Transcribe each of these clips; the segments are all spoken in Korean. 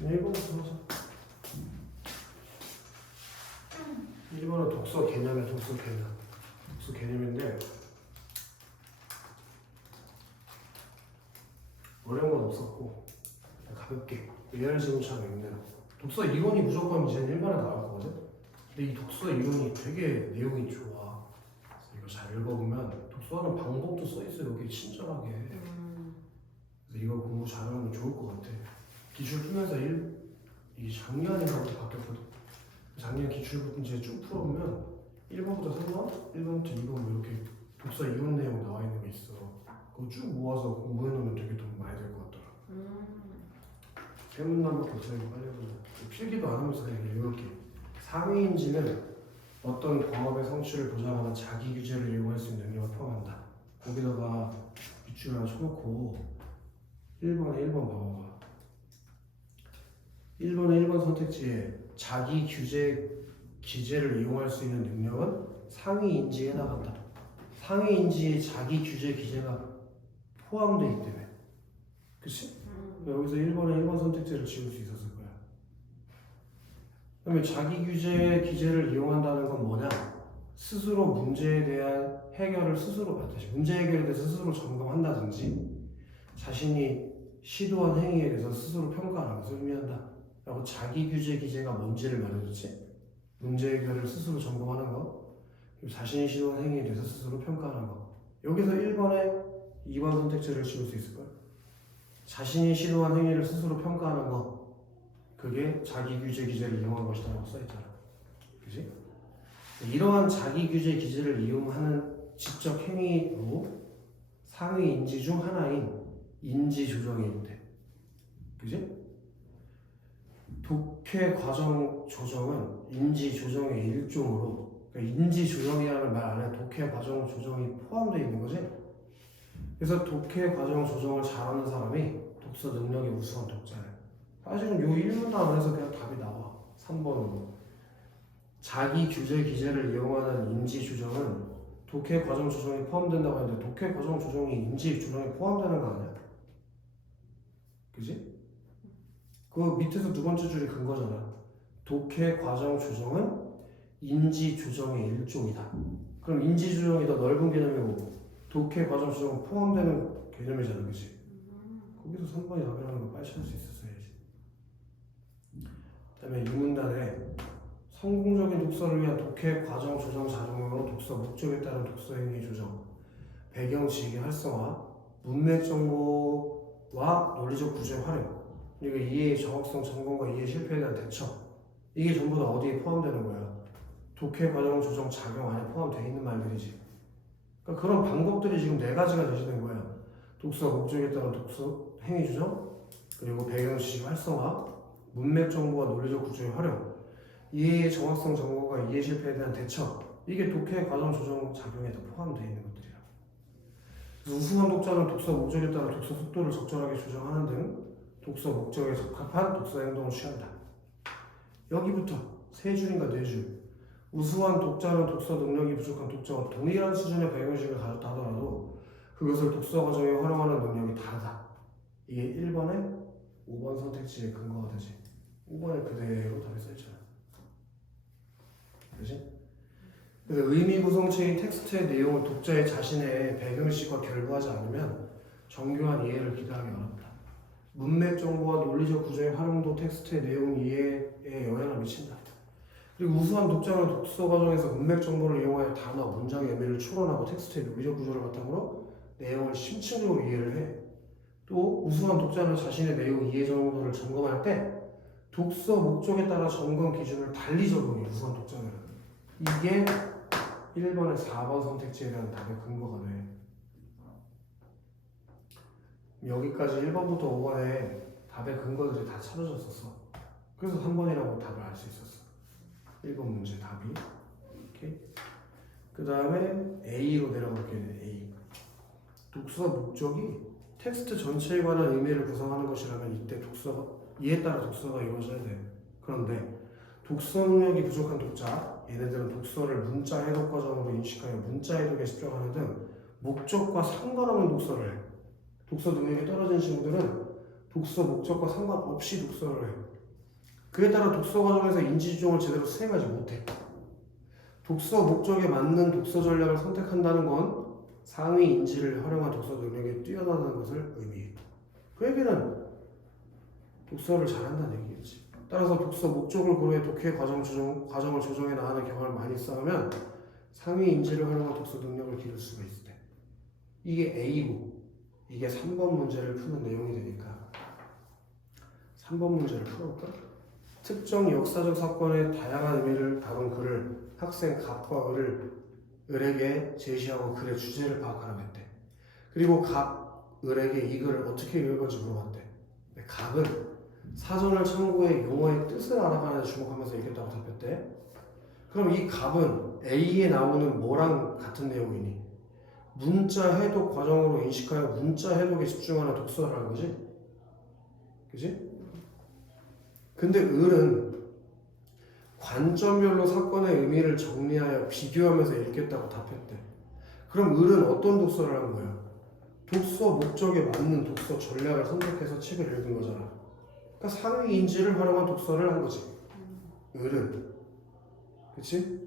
1번부터 하자. 1번은 독서 개념이야. 독서 개념인데 어려운 건 없었고 가볍게 예를 지금처럼 읽는 독서 이론이 무조건 이제 1번에 나올 거거든. 근데 이 독서 이론이 되게 내용이 좋아. 이거 잘 읽어보면 독서하는 방법도 써있어 여기 친절하게. 그래서 이거 공부 잘하면 좋을 것 같아. 기출 풀면서 이 작년인가 바뀌었거든. 작년 기출 문제 쭉 풀어보면 1번부터 3번, 1번부터 2번 뭐 이렇게 독서 이론 내용 나와 있는 게 있어. 그거 쭉 모아서 공부해놓으면 되게 도움 많이 될 것 같더라. 세문난도 독서 이거 빨리 해보자. 필기도 안 하면서 그냥 읽을게. 상위인지는 어떤 과업의 성취를 보장하는 자기 규제를 이용할 수 있는 능력을 포함한다. 거기다가 밑줄 하나 쳐놓고 1번에 1번 봐봐. 1번에 1번 선택지에 자기 기재를 이용할 수 있는 능력은 상위인지에 해당한다. 상위인지에 자기 기재가 포함되어 있기 때문에. 그치? 여기서 1번에 1번 선택지를 지울 수 있었을 거야. 그러면 자기 기재를 이용한다는 건 뭐냐? 스스로 문제에 대한 해결을 문제 해결에 대해서 스스로 점검한다든지 자신이 시도한 행위에 대해서 스스로 평가하는 것을 의미한다. 라고 자기 기재가 뭔지를 말해줬지. 문제 해결을 스스로 점검하는 거, 그리고 자신이 시도한 행위에 대해서 스스로 평가하는 거. 여기서 1번에 2번 선택지를 지울 수 있을 거야. 자신이 시도한 행위를 스스로 평가하는 거, 그게 자기 기재를 이용한 것이라고 써있잖아. 그지? 이러한 자기 기재를 이용하는 지적 행위로 상위 인지 중 하나인 인지 조정이 있대. 그지? 독해 과정 조정은 인지 조정의 일종으로, 그러니까 인지 조정이라는 말 안에 독해 과정 조정이 포함되어 있는 거지. 그래서 독해 과정 조정을 잘하는 사람이 독서 능력이 우수한 독자래. 사실은 요 1문단 안에서 그냥 답이 나와. 3번으로. 자기 기재를 이용하는 인지 조정은 독해 과정 조정이 포함된다고 하는데 독해 과정 조정이 인지 조정에 포함되는 거 아니야? 그지? 그 밑에서 두 번째 줄이 근거잖아. 독해 과정 조정은 인지 조정의 일종이다. 그럼 인지 조정이 더 넓은 개념이고 독해 과정 조정은 포함되는 개념이잖아, 그치? 거기서 3번이 답이라는 거 빨리 찾을 수 있었어야지. 그 다음에 6문단에 성공적인 독서를 위한 독해 과정 조정 자료로 독서 목적에 따른 독서 행위 조정, 배경 지식의 활성화, 문맥 정보와 논리적 구조의 활용, 그리고 이해의 정확성 점검과 이해 실패에 대한 대처. 이게 전부 다 어디에 포함되는 거야? 독해 과정 조정 작용 안에 포함되어 있는 말들이지. 그러니까 그런 방법들이 지금 4가지가 제시된 거야. 독서 목적에 따른 독서 행위 조정, 그리고 배경 지식 활성화, 문맥 정보와 논리적 구조의 활용, 이해의 정확성 점검과 이해 실패에 대한 대처. 이게 독해 과정 조정 작용에 포함되어 있는 것들이야. 우수한 독자는 독서 목적에 따라 독서 속도를 적절하게 조정하는 등 독서 목적에 적합한 독서 행동을 취한다. 여기부터 3줄인가 4줄. 우수한 독자는 독서 능력이 부족한 독자와 동일한 수준의 배경지식을 가졌다 하더라도 그것을 독서 과정에 활용하는 능력이 다르다. 이게 1번에 5번 선택지의 근거가 되지. 5번에 그대로 답이 써있잖아. 그렇지? 그래서 의미 구성체인 텍스트의 내용을 독자의 자신의 배경지식과 결부하지 않으면 정교한 이해를 기대하기 어렵다. 문맥 정보와 논리적 구조의 활용도 텍스트의 내용 이해에 영향을 미친다. 그리고 우수한 독자는 독서 과정에서 문맥 정보를 이용하여 단어, 문장의 의미를 추론하고 텍스트의 논리적 구조를 바탕으로 내용을 심층적으로 이해를 해. 또 우수한 독자는 자신의 내용 이해 정도를 점검할 때 독서 목적에 따라 점검 기준을 달리 적용해. 우수한 독자는 이게 1번에 4번 선택지에 대한 답의 근거가 돼. 여기까지 1번부터 5번에 답의 근거들이 다 찾아졌었어. 그래서 3번이라고 답을 알 수 있었어. 1번 문제 답이. 이렇게. 그 다음에 A로 내려갈게. A. 독서 목적이 텍스트 전체에 관한 의미를 구성하는 것이라면 이때 이에 따라 독서가 이루어져야 돼. 그런데 독서 능력이 부족한 독자, 얘네들은 독서를 문자 해독 과정으로 인식하여 문자 해독에 집중하는 등 목적과 상관없는 독서를 해. 독서 능력이 떨어진 친구들은 독서 목적과 상관없이 독서를 해. 그에 따라 독서 과정에서 인지주종을 제대로 수행하지 못해. 독서 목적에 맞는 독서 전략을 선택한다는 건 상위 인지를 활용한 독서 능력이 뛰어나다는 것을 의미해. 그 얘기는 독서를 잘한다는 얘기겠지. 따라서 독서 목적을 고려해 독해 과정을 조정해 나가는 경험을 많이 쌓으면 상위 인지를 활용한 독서 능력을 기를 수가 있을 때. 이게 A고 이게 3번 문제를 푸는 내용이 되니까 3번 문제를 풀어볼까? 특정 역사적 사건의 다양한 의미를 다룬 글을 학생 갑과 을에게 제시하고 글의 주제를 파악하라고 했대. 그리고 갑, 을에게 이 글을 어떻게 읽을 건지 물어봤대. 근데 갑은 사전을 참고해 용어의 뜻을 알아가는 데 주목하면서 읽겠다고 답했대. 그럼 이 갑은 A에 나오는 뭐랑 같은 내용이니? 문자 해독 과정으로 인식하여 문자 해독에 집중하는 독서라는 거지? 그지? 근데 을은 관점별로 사건의 의미를 정리하여 비교하면서 읽겠다고 답했대. 그럼 을은 어떤 독서를 한 거야? 독서 목적에 맞는 독서 전략을 선택해서 책을 읽은 거잖아. 그러니까 상위 인지를 활용한 독서를 한 거지. 을은. 그치?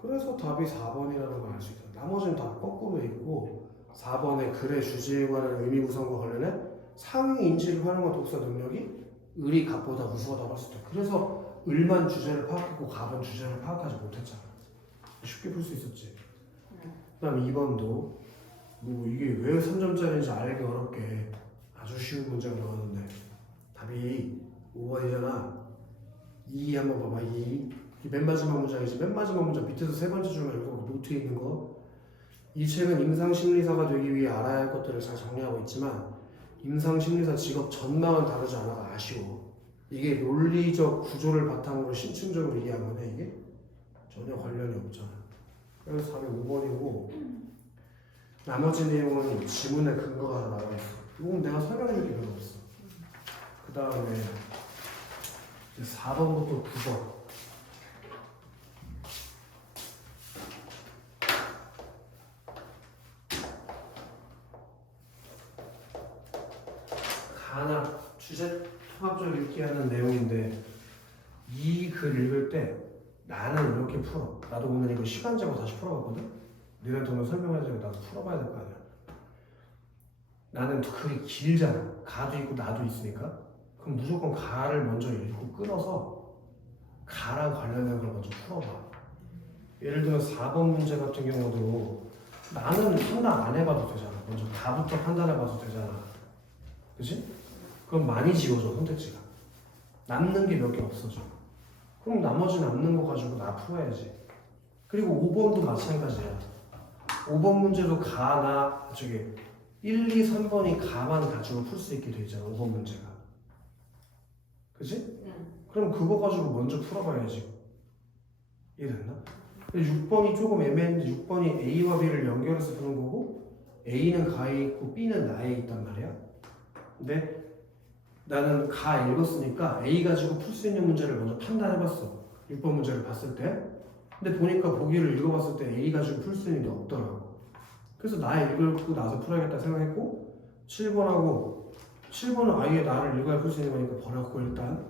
그래서 답이 4번이라는 걸 알 수 있다. 나머지는 다 거꾸로 돼 있고 4번의 글의 주제에 관한 의미 구성과 관련해 상위 인지를 활용한 독서 능력이 을이 갑보다 우수하다고 할 수 있다. 그래서 을만 주제를 파악했고 갑은 주제를 파악하지 못했잖아. 쉽게 풀 수 있었지. 그 다음 2번도 뭐 이게 왜 3점짜리인지 알기 어렵게 아주 쉬운 문제가 나왔는데 답이 5번이잖아. 2 한번 봐봐. 2 맨 마지막 문장이지. 맨 마지막 문장 밑에서 세 번째 줄만 읽고 노트에 있는 거. 이 책은 임상심리사가 되기 위해 알아야 할 것들을 잘 정리하고 있지만 임상심리사 직업 전망은 다루지 않아가 아쉬워. 이게 논리적 구조를 바탕으로 심층적으로 이해한 거네. 이게 전혀 관련이 없잖아. 그래서 답이 5번이고 나머지 내용은 지문의 근거가 나와 있어. 이건 내가 설명해 줄 게 별로 없어. 그 다음에 4번부터 9번. 간학 주제 통합적 읽기 하는 내용인데 이 글 읽을 때 나는 이렇게 풀어. 나도 오늘 이거 시간 재고 다시 풀어봤거든. 니네한테 오늘 설명해주고 나도 풀어봐야 될 거 아니야. 나는 글이 길잖아. 가도 있고 나도 있으니까. 그럼 무조건 가를 먼저 읽고 끊어서 가랑 관련된 걸 먼저 풀어봐. 예를 들어 4번 문제 같은 경우도 나는 판단 안 해봐도 되잖아. 먼저 가부터 판단해봐도 되잖아. 그치? 그럼 많이 지워져 선택지가. 남는 게 몇 개 없어져. 그럼 나머지 남는 거 가지고 나 풀어야지. 그리고 5번도 마찬가지야. 5번 문제도 가나 저기 1, 2, 3번이 가만 가지고 풀 수 있게 돼 있잖아. 5번 문제가. 그치? 그럼 그거 가지고 먼저 풀어봐야지. 이해됐나? 6번이 조금 애매한데 6번이 A와 B를 연결해서 푸는 거고 A는 가에 있고 B는 나에 있단 말이야. 근데 나는 가 읽었으니까 A 가지고 풀 수 있는 문제를 먼저 판단해봤어. 6번 문제를 봤을 때. 근데 보니까 보기를 읽어봤을 때 A 가지고 풀 수 있는 게 없더라고. 그래서 나 읽고 나서 풀어야겠다 생각했고 7번은 아예 나를 읽어야 풀 수 있는 거니까 버렸고 일단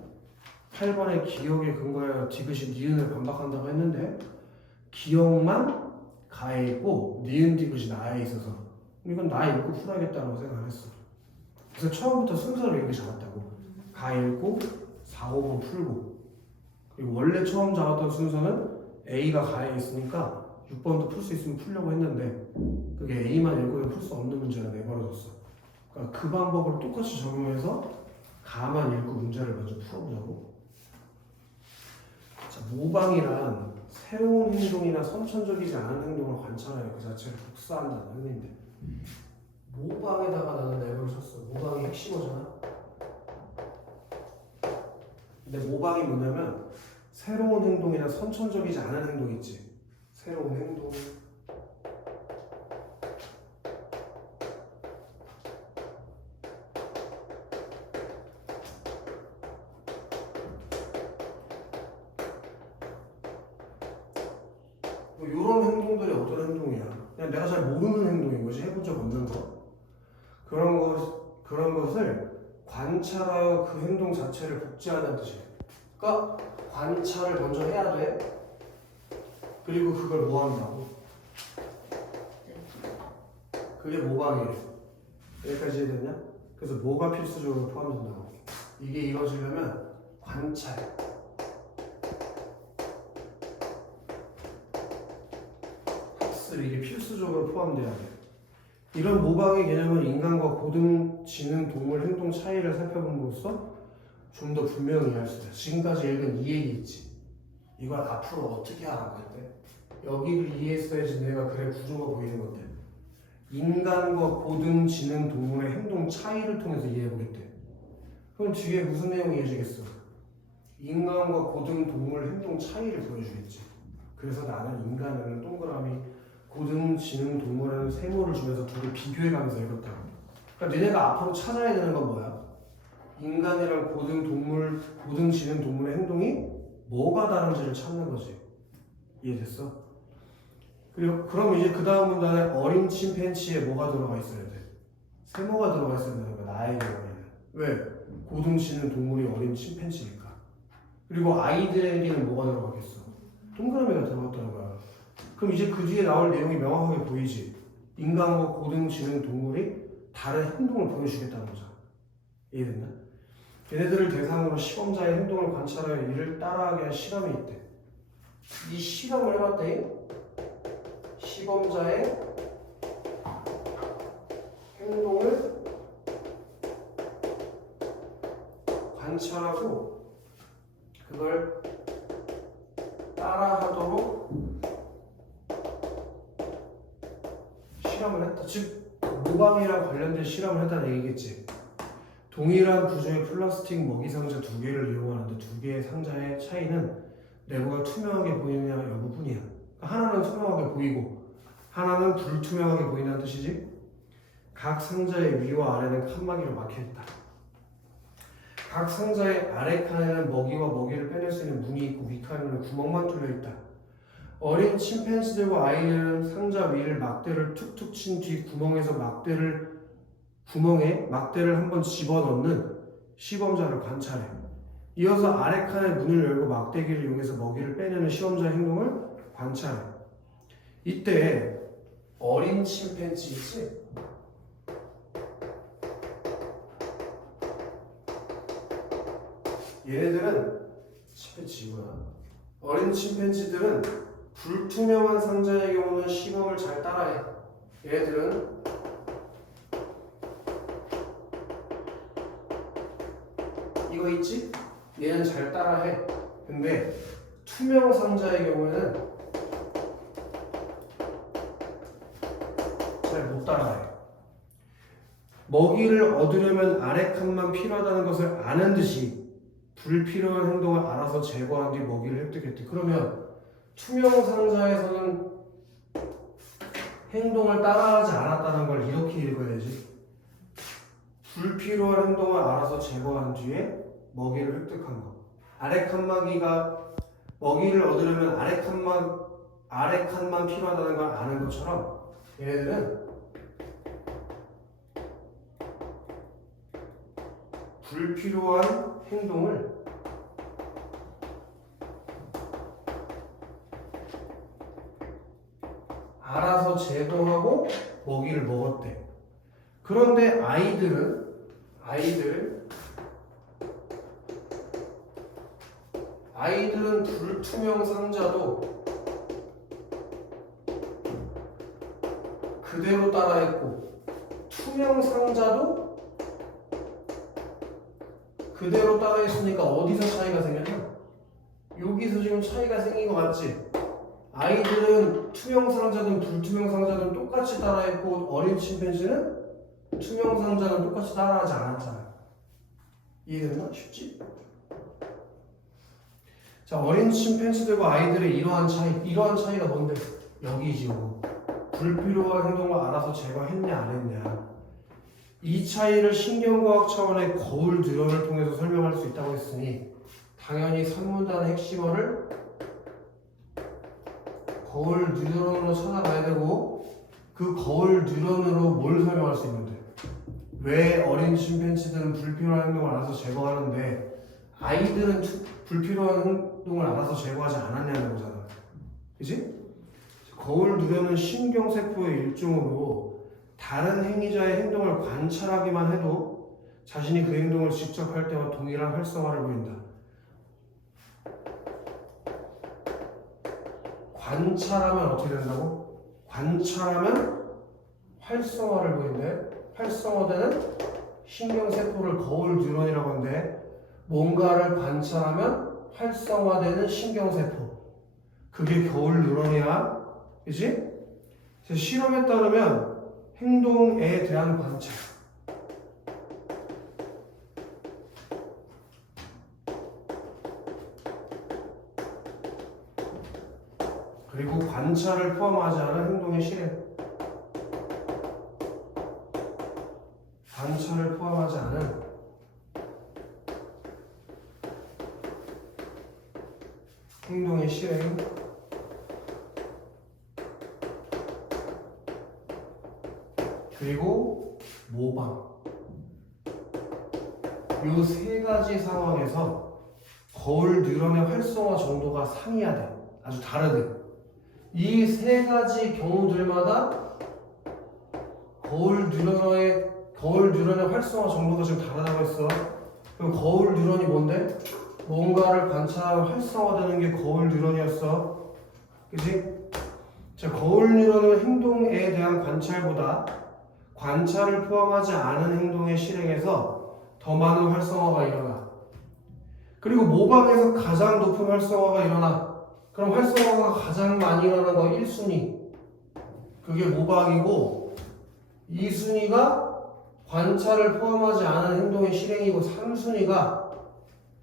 8번에 기억에 근거하여 디귿이 니은을 반박한다고 했는데 기억만 가에 있고 니은 디귿이 나에 있어서 이건 나 읽고 풀어야겠다고 생각했어. 그래서 처음부터 순서를 이렇게 잡았다고. 가 읽고 4, 5번 풀고 그리고 원래 처음 잡았던 순서는 A가 가에 있으니까 6번도 풀 수 있으면 풀려고 했는데 그게 A만 읽고는 풀 수 없는 문제가 내버려졌어. 그러니까 그 방법을 똑같이 적용해서 가만 읽고 문제를 먼저 풀어보자고. 자, 모방이란 새로운 행동이나 선천적이지 않은 행동을 관찰하여 그 자체를 복사한다는 의미인데 모방에다가 나는 앱을 썼어. 모방이 핵심어잖아. 근데 모방이 뭐냐면 새로운 행동이나 선천적이지 않은 행동 있지. 새로운 행동. 뭐 이런 행동들이 어떤 행동이야? 그냥 내가 잘 모르는 행동인 거지. 해본 적 없는 거. 그런 것을 관찰하여 그 행동 자체를 복제하는 뜻이에요. 그러니까 관찰을 먼저 해야 돼. 그리고 그걸 뭐 한다고? 그게 모방이에요. 여기까지 이해됐냐? 그래서 뭐가 필수적으로 포함된다고? 이게 이루어지려면 관찰, 학습 이게 필수적으로 포함돼야 돼. 이런 모방의 개념은 인간과 고등 지능 동물 행동 차이를 살펴봄으로써 좀 더 분명히 이해할 수 있다. 지금까지 읽은 이 얘기 있지. 이걸 앞으로 어떻게 하라고 했대? 여기를 이해했어야지 내가 그래 구조가 보이는 건데. 인간과 고등 지능 동물의 행동 차이를 통해서 이해해보겠대. 그럼 뒤에 무슨 내용이 이어지겠어? 인간과 고등 동물 행동 차이를 보여주겠지. 그래서 나는 인간은 동그라미, 고등 지능 동물에는 세모를 주면서 둘을 비교해가면서 읽었다고. 그러니까 너네가 앞으로 찾아야 되는 건 뭐야? 인간이랑 고등 지능 동물의 행동이 뭐가 다른지를 찾는 거지. 이해됐어? 그리고 그럼 이제 그 다음 문단에 어린 침팬지에 뭐가 들어가 있어야 돼? 세모가 들어가 있어야 되는 거야. 나의 경우에는. 왜? 고등 지능 동물이 어린 침팬지니까. 그리고 아이들에게는 뭐가 들어가겠어? 동그라미가 들어갔다는 거야. 그럼 이제 그 뒤에 나올 내용이 명확하게 보이지. 인간과 고등 지능 동물이 다른 행동을 보여주겠다는 거잖아. 이해됐나? 얘네들을 대상으로 시범자의 행동을 관찰하여 이를 따라하게 한 실험이 있대. 이 실험을 해봤대. 시범자의 행동을 관찰하고 그걸 따라하도록 실험을 했다. 즉 모방이랑 관련된 실험을 했다는 얘기겠지. 동일한 구조의 플라스틱 먹이 상자 두 개를 이용하는데 두 개의 상자의 차이는 내부가 투명하게 보이느냐 여부뿐이야. 하나는 투명하게 보이고 하나는 불투명하게 보인다는 뜻이지. 각 상자의 위와 아래는 칸막이로 막혀있다. 각 상자의 아래 칸에는 먹이와 먹이를 빼낼 수 있는 문이 있고 위 칸에는 구멍만 뚫려있다. 어린 침팬지들과 아이들은 상자 위를 막대를 툭툭 친 뒤 구멍에 막대를 한번 집어넣는 시범자를 관찰해. 이어서 아래 칸의 문을 열고 막대기를 이용해서 먹이를 빼내는 시범자의 행동을 관찰해. 이때 어린 침팬지 있지? 얘네들은 침팬지구나. 어린 침팬지들은 불투명한 상자의 경우는 시범을 잘 따라해. 얘네들은 이거 있지? 얘는 잘 따라해. 근데 투명 상자의 경우에는 잘 못 따라해. 먹이를 얻으려면 아래 칸만 필요하다는 것을 아는 듯이 불필요한 행동을 알아서 제거한 뒤 먹이를 획득했대. 그러면 투명 상자에서는 행동을 따라하지 않았다는 걸 이렇게 읽어야지. 불필요한 행동을 알아서 제거한 뒤에 먹이를 획득한 거. 아래 칸막이가 먹이를 얻으려면 아래 칸만 필요하다는 걸 아는 것처럼 얘네들은 불필요한 행동을 알아서 제거하고 먹이를 먹었대. 그런데 아이들은 불투명 상자도 그대로 따라했고 투명 상자도 그대로 따라했으니까 어디서 차이가 생겼냐? 여기서 지금 차이가 생긴 거 맞지? 아이들은 투명 상자든 불투명 상자든 똑같이 따라했고 어린 침팬지는 투명 상자는 똑같이 따라하지 않았잖아. 이해됐나? 쉽지? 자, 어린 침팬지들과 아이들의 이러한 차이가 뭔데? 여기지. 불필요한 행동을 알아서 제거했냐 안 했냐. 이 차이를 신경과학 차원의 거울 뉴런을 통해서 설명할 수 있다고 했으니 당연히 선문단의 핵심어를 거울 뉴런으로 찾아가야 되고 그 거울 뉴런으로 뭘 설명할 수 있는데? 왜 어린 침팬지들은 불필요한 행동을 알아서 제거하는데 아이들은 불필요한 행동을 알아서 제거하지 않았냐는 거잖아. 그지? 거울 누려는 신경세포의 일종으로 다른 행위자의 행동을 관찰하기만 해도 자신이 그 행동을 직접 할 때와 동일한 활성화를 보인다. 관찰하면 어떻게 된다고? 관찰하면 활성화를 보인대. 활성화되는 신경세포를 거울 뉴런이라고 하는데 뭔가를 관찰하면 활성화되는 신경세포. 그게 거울 뉴런이야. 그치? 실험에 따르면 행동에 대한 관찰. 그리고 관찰을 포함하지 않은 행동의 실행. 관찰을 포함하지 않은 행동의 실행. 그리고 모방. 이 세 가지 상황에서 거울 뉴런의 활성화 정도가 상이하대. 아주 다르대. 이 세 가지 경우들마다 거울 뉴런의 활성화 정도가 좀 다르다고 했어. 그럼 거울 뉴런이 뭔데? 뭔가를 관찰하고 활성화되는 게 거울 뉴런이었어. 그치? 자, 거울 뉴런은 행동에 대한 관찰보다 관찰을 포함하지 않은 행동의 실행에서 더 많은 활성화가 일어나. 그리고 모방에서 가장 높은 활성화가 일어나. 그럼 활성화가 가장 많이 일어나는 거 1순위. 그게 모방이고 2순위가 관찰을 포함하지 않은 행동의 실행이고 3순위가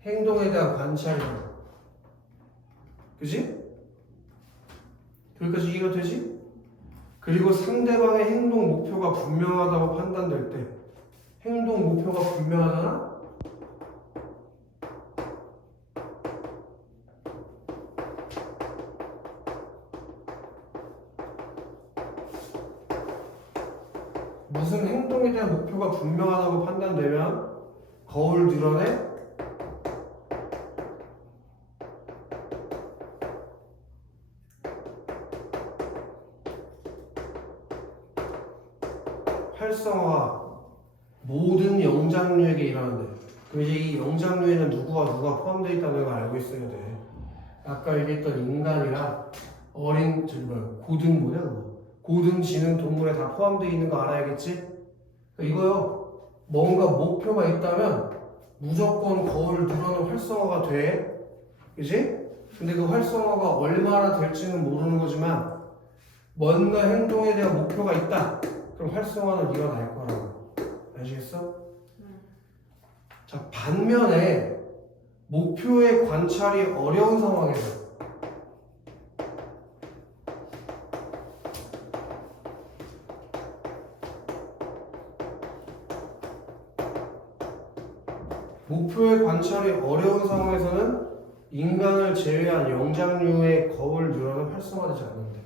행동에 대한 관찰이야. 그지? 여기까지 이해가 되지? 그리고 상대방의 행동 목표가 분명하다고 판단될 때 행동 목표가 분명하잖아? 무슨 행동에 대한 목표가 분명하다고 판단되면 거울 뉴런의 활성화 모든 영장류에게 일어나는데 그럼 이제 이 영장류에는 누가 포함되어 있다는 걸 알고 있어야 돼. 아까 얘기했던 인간이랑 어린 고등 지능 동물에 다 포함되어 있는 거 알아야겠지? 이거요. 뭔가 목표가 있다면 무조건 거울 뉴런은 활성화가 돼. 그지? 근데 그 활성화가 얼마나 될지는 모르는 거지만 뭔가 행동에 대한 목표가 있다. 그럼 활성화는 일어날 거라고. 아시겠어? 자, 반면에 목표의 관찰이 어려운 상황에서 목표의 관찰이 어려운 상황에서는 인간을 제외한 영장류의 거울 뉴런은 활성화되지 않는데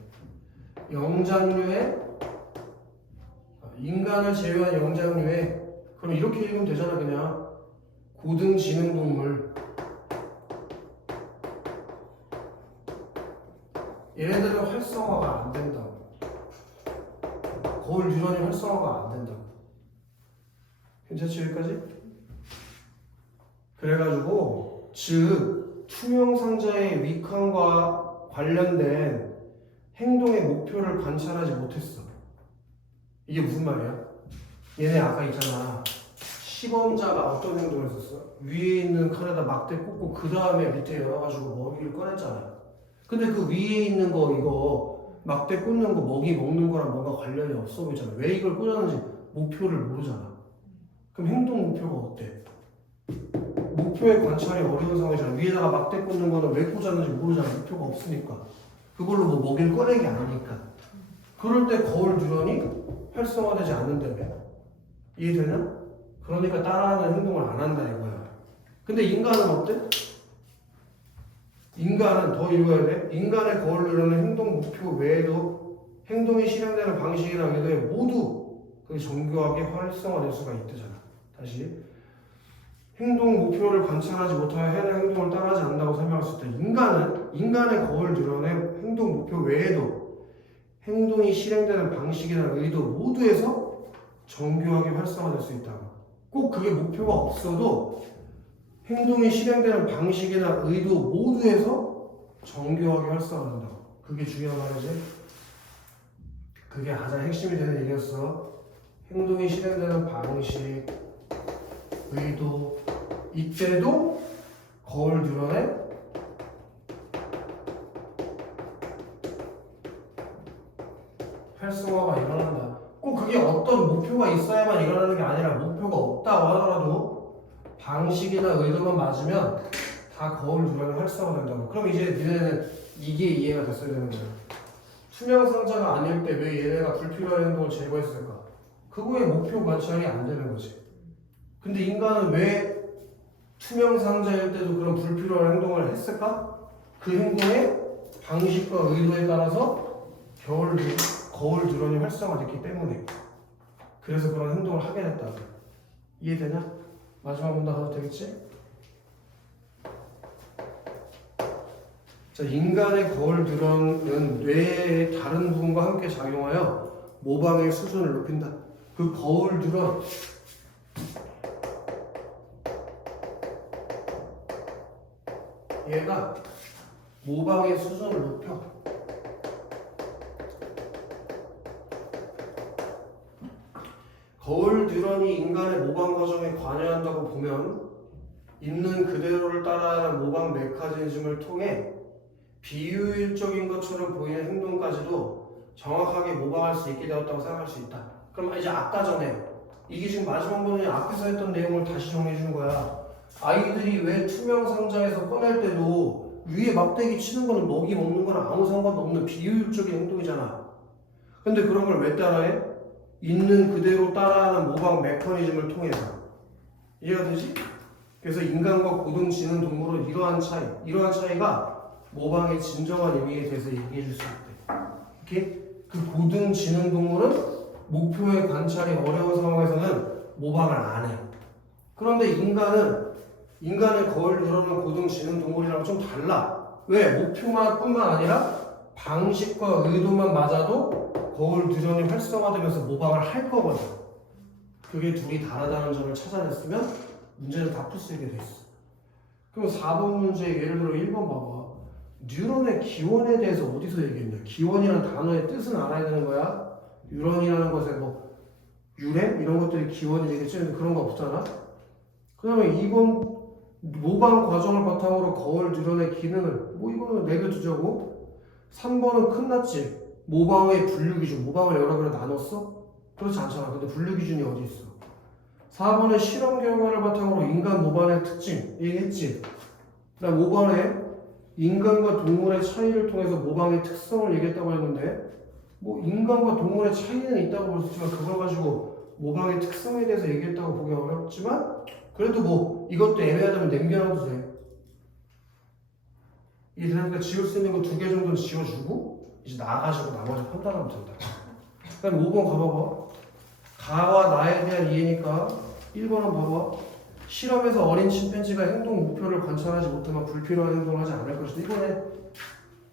인간을 제외한 영장류에 그럼 이렇게 읽으면 되잖아. 그냥 고등지능동물 얘네들은 활성화가 안 된다고. 거울 뉴런이 활성화가 안 된다고. 괜찮지 여기까지? 그래가지고 즉 투명상자의 위칸과 관련된 행동의 목표를 관찰하지 못했어. 이게 무슨 말이야? 얘네 아까 있잖아. 시범자가 어떤 행동을 했었어? 위에 있는 칸에다 막대 꽂고 그 다음에 밑에 열어가지고 먹이를 꺼냈잖아. 근데 그 위에 있는 거 이거 막대 꽂는 거 먹이 먹는 거랑 뭔가 관련이 없어 보이잖아. 왜 이걸 꽂았는지 목표를 모르잖아. 그럼 행동 목표가 어때? 목표의 관찰이 어려운 상황이잖아. 위에다가 막대 꽂는 거는 왜 꽂았는지 모르잖아. 목표가 없으니까. 그걸로 뭐 먹이를 꺼내기 아니니까. 그럴 때 거울 뉴런이 활성화되지 않는다며. 이해되냐? 그러니까 따라하는 행동을 안 한다 이거야. 근데 인간은 어때? 인간은 더 읽어야 돼. 인간의 거울 뉴런은 행동 목표 외에도 행동이 실행되는 방식이나 의도에 모두 그게 정교하게 활성화될 수가 있대잖아. 다시 행동 목표를 관찰하지 못하여 해당 행동을 따라하지 않는다고 설명할 수 있다. 인간의 거울 드러낸 행동 목표 외에도 행동이 실행되는 방식이나 의도 모두에서 정교하게 활성화될 수 있다. 꼭 그게 목표가 없어도 행동이 실행되는 방식이나 의도 모두에서 정교하게 활성화된다. 그게 중요한 말이지. 그게 가장 핵심이 되는 얘기였어. 행동이 실행되는 방식, 의도, 이때도 거울 드러내 활성화가 일어난다. 꼭 그게 어떤 목표가 있어야만 일어나는 게 아니라 목표가 없다고 하더라도 방식이나 의도만 맞으면 다 거울 드러내 활성화된다고. 그럼 이제 너네는 이게 이해가 됐어야 되는 거야. 투명 상자가 아닐 때 왜 얘네가 불필요한 행동을 제거했을까? 그거의 목표 관찰이 안 되는 거지. 근데 인간은 왜 투명 상자일 때도 그런 불필요한 행동을 했을까? 그 행동의 방식과 의도에 따라서 거울 드러니 활성화됐기 때문에. 그래서 그런 행동을 하게 됐다. 이해되냐? 마지막 문단 가도 되겠지? 자, 인간의 거울 드러는 뇌의 다른 부분과 함께 작용하여 모방의 수준을 높인다. 그 거울 드러 얘가 모방의 수준을 높여. 거울 드러니 인간의 모방 과정에 관여한다고 보면 있는 그대로를 따라하는 모방 메커니즘을 통해 비효율적인 것처럼 보이는 행동까지도 정확하게 모방할 수 있게 되었다고 생각할 수 있다. 그럼 이제 아까 전에 이게 지금 마지막 부분에 앞에서 했던 내용을 다시 정리해 주는 거야. 아이들이 왜 투명 상자에서 꺼낼 때도 위에 막대기 치는 거는 먹이 먹는 거랑 아무 상관도 없는 비효율적인 행동이잖아. 근데 그런 걸 왜 따라해? 있는 그대로 따라하는 모방 메커니즘을 통해서. 이해가 되지? 그래서 인간과 고등지능 동물은 이러한 차이가 모방의 진정한 의미에 대해서 얘기해 줄 수 있대. 오케이? 그 고등지능 동물은 목표의 관찰이 어려운 상황에서는 모방을 안 해. 그런데 인간의 거울 드러는 고등지능 동물이랑 좀 달라. 왜? 목표뿐만 아니라 방식과 의도만 맞아도 거울 드러니 활성화되면서 모방을 할 거거든. 그게 둘이 다르다는 점을 찾아냈으면 문제를 다 풀 수 있게 돼 있어. 그럼 4번 문제 예를 들어 1번 봐봐. 뉴런의 기원에 대해서 어디서 얘기했냐? 기원이라는 단어의 뜻은 알아야 되는 거야. 뉴런이라는 것에 뭐 유래? 이런 것들이 기원이 되겠지? 그런 거 없잖아. 그 다음에 2번 모방 과정을 바탕으로 거울 드러낼 기능을 이거는 내려두자고. 3번은 끝났지. 모방의 분류기준. 모방을 여러 개로 나눴어? 그렇지 않잖아. 근데 분류기준이 어디 있어? 4번은 실험 결과를 바탕으로 인간 모방의 특징 얘기했지. 그 다음 5번에 인간과 동물의 차이를 통해서 모방의 특성을 얘기했다고 했는데 인간과 동물의 차이는 있다고 볼 수 있지만 그걸 가지고 모방의 특성에 대해서 얘기했다고 보기 어렵지만 그래도 이것도 애매하다면 남겨놔도 돼. 이제니까 지울 수 있는 거 2개 정도는 지워주고 이제 나가지고 나머지 판단하면 된다. 그 다음 5번 가봐봐. 가와 나에 대한 이해니까 1번은 봐봐. 실험에서 어린 침팬지가 행동 목표를 관찰하지 못하면 불필요한 행동을 하지 않을 것이다. 이번에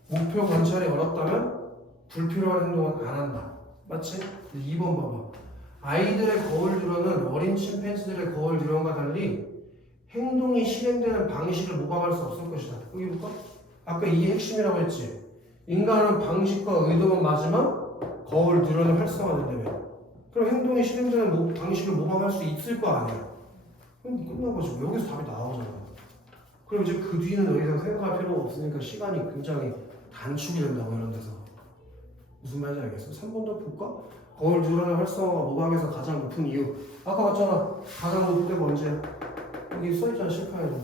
목표 관찰이 어렵다면 불필요한 행동은 안 한다. 맞지? 2번 봐봐. 아이들의 거울 드러는 어린 침팬지들의 거울 드러과 달리 행동이 실행되는 방식을 모방할 수 없을 것이다. 여기 볼까? 아까 이게 핵심이라고 했지. 인간은 방식과 의도만 맞으면 거울 드러는 활성화된다며. 그럼 행동이 실행되는 방식을 모방할 수 있을 거 아니야. 그럼 끝난 거지. 여기서 답이 나오잖아. 그럼 이제 그 뒤는 더 이상 생각할 필요가 없으니까 시간이 굉장히 단축이 된다고 이런 데서. 무슨 말인지 알겠어? 3번도 볼까? 거울 드러낸 활성화가 모방에서 가장 높은 이유. 아까 봤잖아. 가장 높은 데가 언제야? 여기 써있잖아. 실파에도.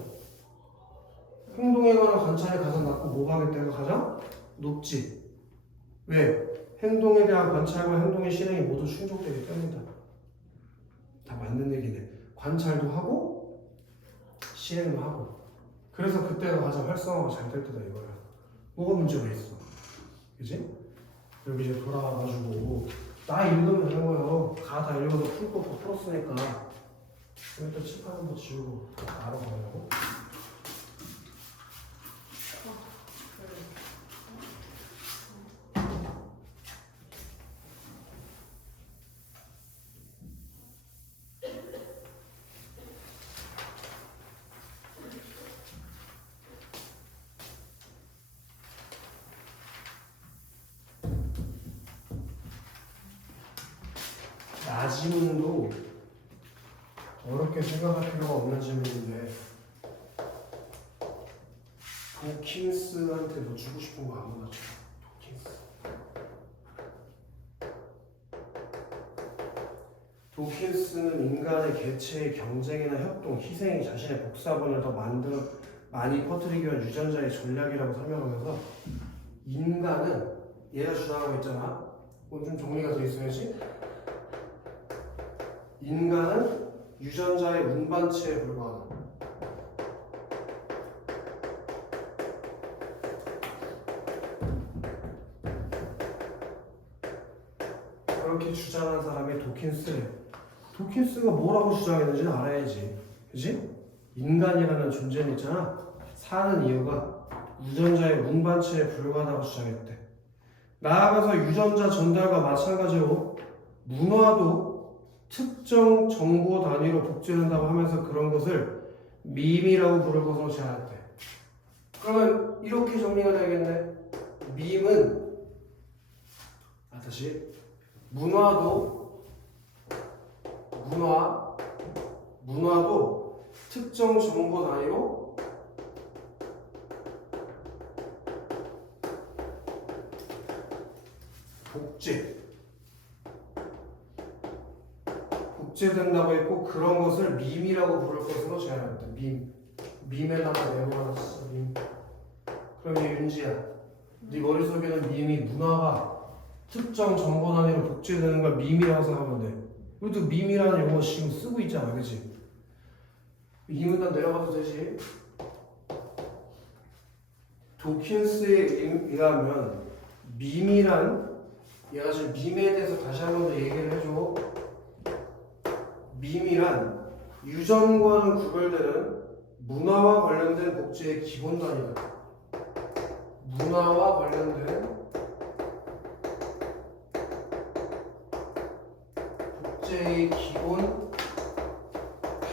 행동에 관한 관찰이 가장 낮고 모방의 때가 가장 높지. 왜? 행동에 대한 관찰과 행동의 실행이 모두 충족되기 때문이다. 다 맞는 얘기네. 관찰도 하고 실행도 하고. 그래서 그때가 가장 활성화가 잘 될 때다 이거야. 뭐가 문제가 있어? 그지? 여기 이제 돌아와가지고 나 읽으면 되는 거예요. 다 읽어서 풀 거 다 풀었으니까. 일단 칠판 한번 지우고 알아보려고. 나지문도 어렵게 생각할 필요가 없는 질문인데 도킨스한테 뭐 주고 싶은 거 아무나 줘. 도킨스는 인간의 개체의 경쟁이나 협동, 희생이 자신의 복사본을 더 많이 퍼뜨리기 위한 유전자의 전략이라고 설명하면서 인간은 얘가 주장하고 있잖아. 좀 정리가 돼 있어야지. 인간은 유전자의 운반체에 불과하다. 그렇게 주장한 사람이 도킨스래. 도킨스가 뭐라고 주장했는지는 알아야지. 그지? 인간이라는 존재는 있잖아. 사는 이유가 유전자의 운반체에 불과하다고 주장했대. 나아가서 유전자 전달과 마찬가지로 문화도 특정 정보 단위로 복제된다고 하면서 그런 것을 밈이라고 부를 것으로 제안했대. 그러면 이렇게 정리가 되겠네. 밈은 다시 문화도 특정 정보 단위로 복제된다고 했고 그런 것을 밈이라고 부를 것으로 제안합니다. 밈에다가 네모 하나 써. 밈. 그럼 얘 윤지야, 네 머릿속에는 밈이 문화가 특정 정보 단위로 복제되는 걸 밈이라고 생각하면 돼. 우리도 밈이라는 용어 지금 쓰고 있잖아, 그치? 이 문단 내려가도 되지. 도킨스에 의하면 밈이란, 얘가 지금 밈에 대해서 다시 한 번 더 얘기를 해줘. 밈이란 유전과는 구별되는 문화와 관련된 복제의 기본 단위다. 문화와 관련된 복제의 기본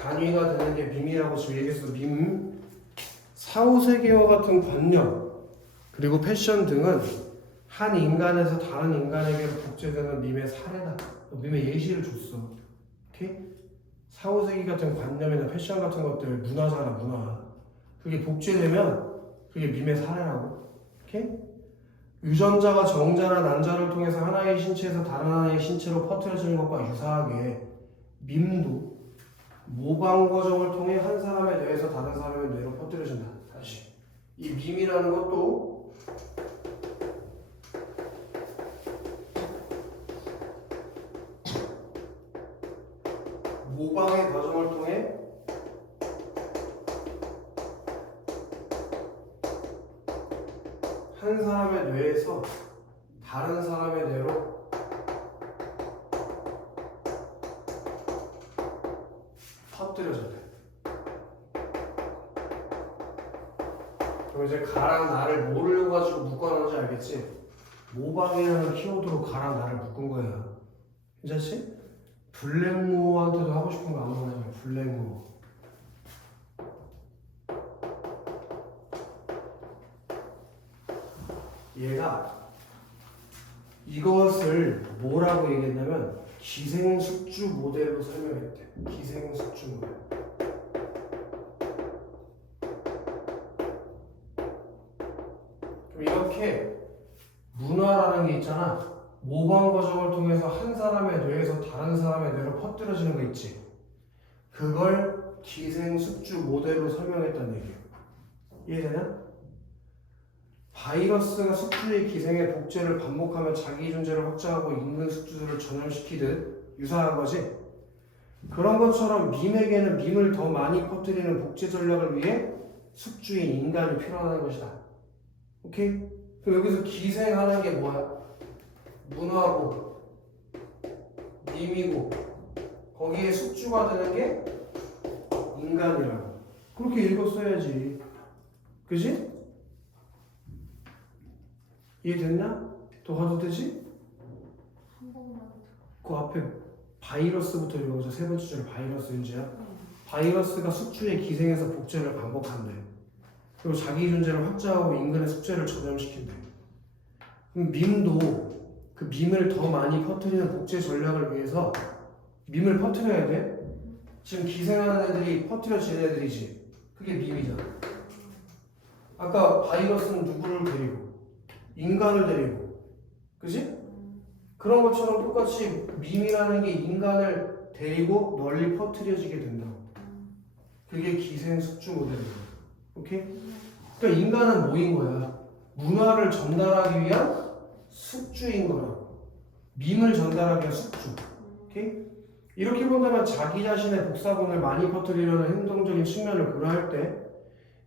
단위가 되는 게 밈이라고 지금 얘기했어. 밈, 사후세계와 같은 관념, 그리고 패션 등은 한 인간에서 다른 인간에게로 복제되는 밈의 사례다. 밈의 예시를 줬어. 오케이? 사후세계 같은 관념이나 패션 같은 것들 문화잖아, 문화. 그게 복제되면 그게 밈의 사례라고. 오케이? 유전자가 정자나 난자를 통해서 하나의 신체에서 다른 하나의 신체로 퍼뜨려지는 것과 유사하게 밈도 모방 과정을 통해 한 사람의 뇌에서 다른 사람의 뇌로 퍼뜨려진다. 다시 이 밈이라는 것도 모방의 과정을 통해 한 사람의 뇌에서 다른 사람의 뇌로 퍼뜨려졌대. 그럼 이제 가랑 나를 뭐를 가지고 묶어놨는지 알겠지? 모방이라는 키워드로 가랑 나를 묶은 거야. 괜찮지? 블랙모어한테도 하고 싶은 거 아무거나 해. 블랙모어. 얘가 이것을 뭐라고 얘기했냐면 기생숙주 모델로 설명했대. 기생숙주 모델. 그럼 이렇게 문화라는 게 있잖아. 모방 과정을 통해서 한 사람의 뇌에서 다른 사람의 뇌로 퍼뜨려지는 거 있지. 그걸 기생숙주 모델로 설명했다는 얘기예요. 이해되냐? 바이러스가 숙주의 기생의 복제를 반복하며 자기 존재를 확장하고 인근 숙주들을 전염시키듯 유사한 거지. 그런 것처럼 밈에게는 밈을 더 많이 퍼뜨리는 복제 전략을 위해 숙주인 인간이 필요하다는 것이다. 오케이? 그럼 여기서 기생하는 게 뭐야? 문화고 밈이고 거기에 숙주가 되는 게 인간이라고. 그렇게 읽었어야지. 그지? 이해됐냐? 더 가도 되지? 한 번만 그 앞에 바이러스부터 읽어보자. 세 번째 줄에 바이러스 윤지야. 바이러스가 숙주에 기생해서 복제를 반복한대. 그리고 자기 존재를 확장하고 인간의 숙제를 전염시킨대. 그럼 밈도 그 밈을 더 많이 퍼뜨리는 복제 전략을 위해서 밈을 퍼뜨려야 돼. 지금 기생하는 애들이 퍼뜨려지는 애들이지. 그게 밈이잖아. 아까 바이러스는 누구를 데리고? 인간을 데리고. 그지? 그런 것처럼 똑같이 밈이라는 게 인간을 데리고 널리 퍼뜨려지게 된다고. 그게 기생숙주 모델이야. 오케이? 그러니까 인간은 뭐인 거야? 문화를 전달하기 위한 숙주인 거라고. 밈을 전달하기 위한 숙주. 오케이? 이렇게 본다면 자기 자신의 복사본을 많이 퍼뜨리려는 행동적인 측면을 고려할 때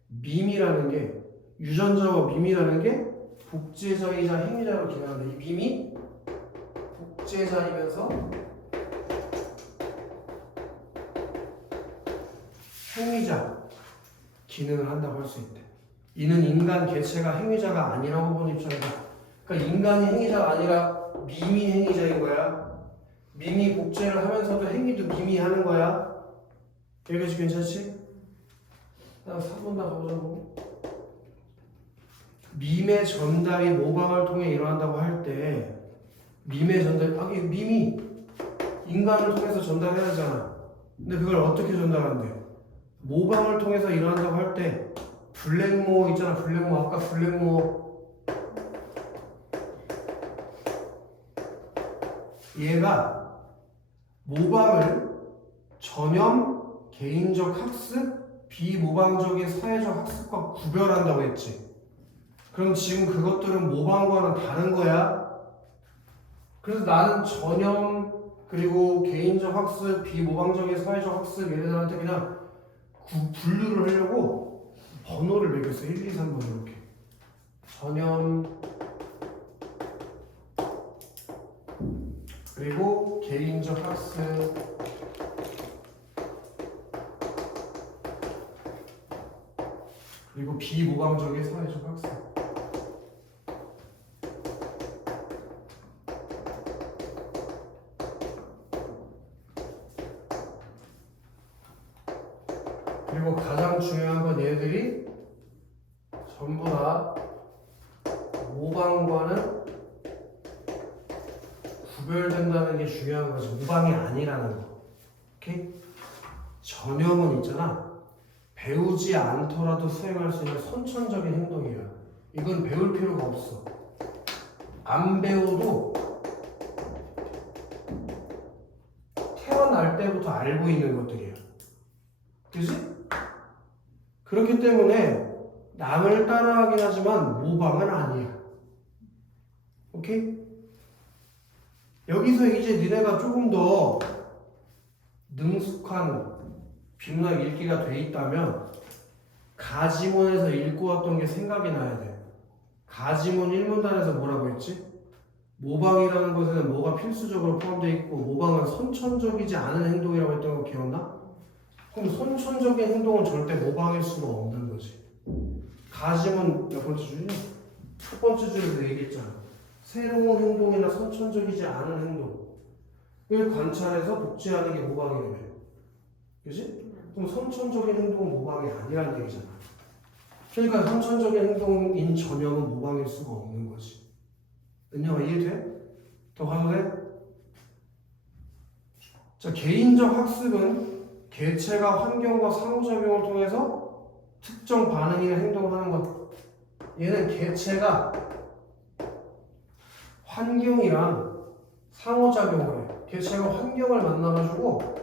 밈이라는 게 유전자와 밈이라는 게 복제자이자 행위자로 기능하는데 이 밈이 복제자이면서 행위자 기능을 한다고 할 수 있대. 이는 인간 개체가 행위자가 아니라고 보는 입장이다. 그러니까 인간이 행위자가 아니라 밈이 행위자인 거야. 밈이 복제를 하면서도 행위도 밈이 하는 거야. 여기까지 괜찮지? 나 4번 다 가보자고. 밈의 전달이 모방을 통해 일어난다고 할 때 밈의 전달, 밈이 인간을 통해서 전달해야 하잖아. 근데 그걸 어떻게 전달한대? 모방을 통해서 일어난다고 할 때 블랙모 있잖아. 블랙모 아까 블랙모 얘가 모방을 전염, 개인적 학습, 비모방적인 사회적 학습과 구별한다고 했지. 그럼 지금 그것들은 모방과는 다른 거야. 그래서 나는 전염 그리고 개인적 학습, 비모방적인 사회적 학습 얘네들한테 그냥 분류를 하려고 번호를 매겼어. 1, 2, 3번 이렇게. 전염 그리고 개인적 학습 그리고 비모방적인 사회적 학습. 그리고 가장 중요한 건 얘들이 전부 다 모방과는 구별된다는 게 중요한 거지. 모방이 아니라는 거. 오케이? 전염은 있잖아. 배우지 않더라도 수행할 수 있는 선천적인 행동이야. 이건 배울 필요가 없어. 안 배워도 태어날 때부터 알고 있는 것들이야. 그지? 그렇기 때문에 남을 따라하긴 하지만 모방은 아니야. 오케이? 여기서 이제 니네가 조금 더 능숙한 비문학 읽기가 돼 있다면 가지문에서 읽고 왔던 게 생각이 나야 돼. 가지문 1문단에서 뭐라고 했지? 모방이라는 것에는 뭐가 필수적으로 포함되어 있고 모방은 선천적이지 않은 행동이라고 했던 거 기억나? 그럼 선천적인 행동은 절대 모방일 수가 없는 거지. 가지문 몇 번째 줄이냐? 첫 번째 줄에서 얘기했잖아. 새로운 행동이나 선천적이지 않은 행동을 관찰해서 복제하는 게 모방이라며. 그지? 그럼 선천적인 행동은 모방이 아니라는 얘기잖아. 그러니까 선천적인 행동인 전형은 모방일 수가 없는 거지. 은영아 이해돼? 더 가도 돼? 자, 개인적 학습은 개체가 환경과 상호작용을 통해서 특정 반응이나 행동을 하는 것. 얘는 개체가 환경이랑 상호작용을 해. 개체가 환경을 만나가지고